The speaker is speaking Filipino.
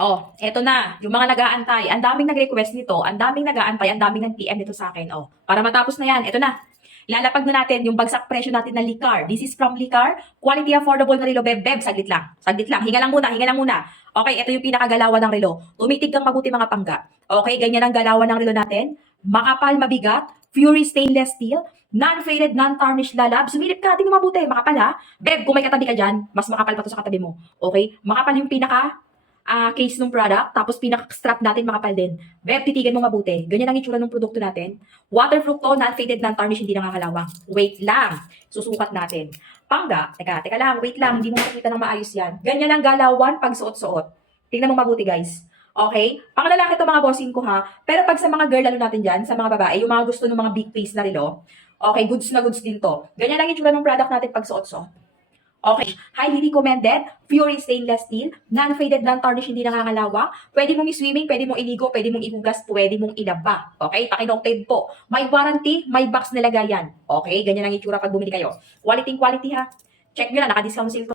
Oh, eto na, yung mga nag-aantay. Ang daming nag-request nito, ang daming nag-aantay, ang daming nag-PM nito sa akin. Oh, para matapos na yan, eto na. Lalapag na natin yung bagsak presyo natin ng Licar. This is from Licar. Quality affordable na relo, beb. Saglit lang. Saglit lang. Hinga lang muna, hinga lang muna. Okay, ito yung pinakagalawan ng relo. Tumitig kang mabuti mga pangga. Okay, ganyan ang galawan ng relo natin. Makapal, mabigat, Fury stainless steel, non-faded, non-tarnished lalab. Sumilip ka, tingnan mabuti. Makapal ha. Beb, kung may katabi ka dyan, mas makapal pa to sa katabi mo. Okay? Makapal yung case ng product, tapos pinaka-strap natin makapal din. Beb, titigan mo mabuti. Ganyan ang itsura ng produkto natin. Waterproof to, non-faded, non-tarnished, hindi nakakalawang. Wait lang. Susukat natin. Pangga, teka lang, wait lang, hindi mo makikita ng maayos yan. Ganyan ang galawan pag suot-suot. Tingnan mo mabuti, guys. Okay? Pang lalaki to mga bossing ko ha. Pero pag sa mga girl, lalo natin dyan, sa mga babae, yung mga gusto ng mga big face na relo, okay, goods na goods din to. Ganyan lang itsura ng product natin pag suot-suot. Okay, highly recommended, Fury stainless steel, non-faded, non-tarnish, hindi nangangalawang. Pwede mong i-swimming, pwede mong iligo, pwede mong ihugas, pwede mong ilaba. Okay, pakinoctave po. May warranty, may box na lagayan. Okay, ganyan ang itsura pag bumili kayo. Quality ha. Check nyo na, naka-discount sale to.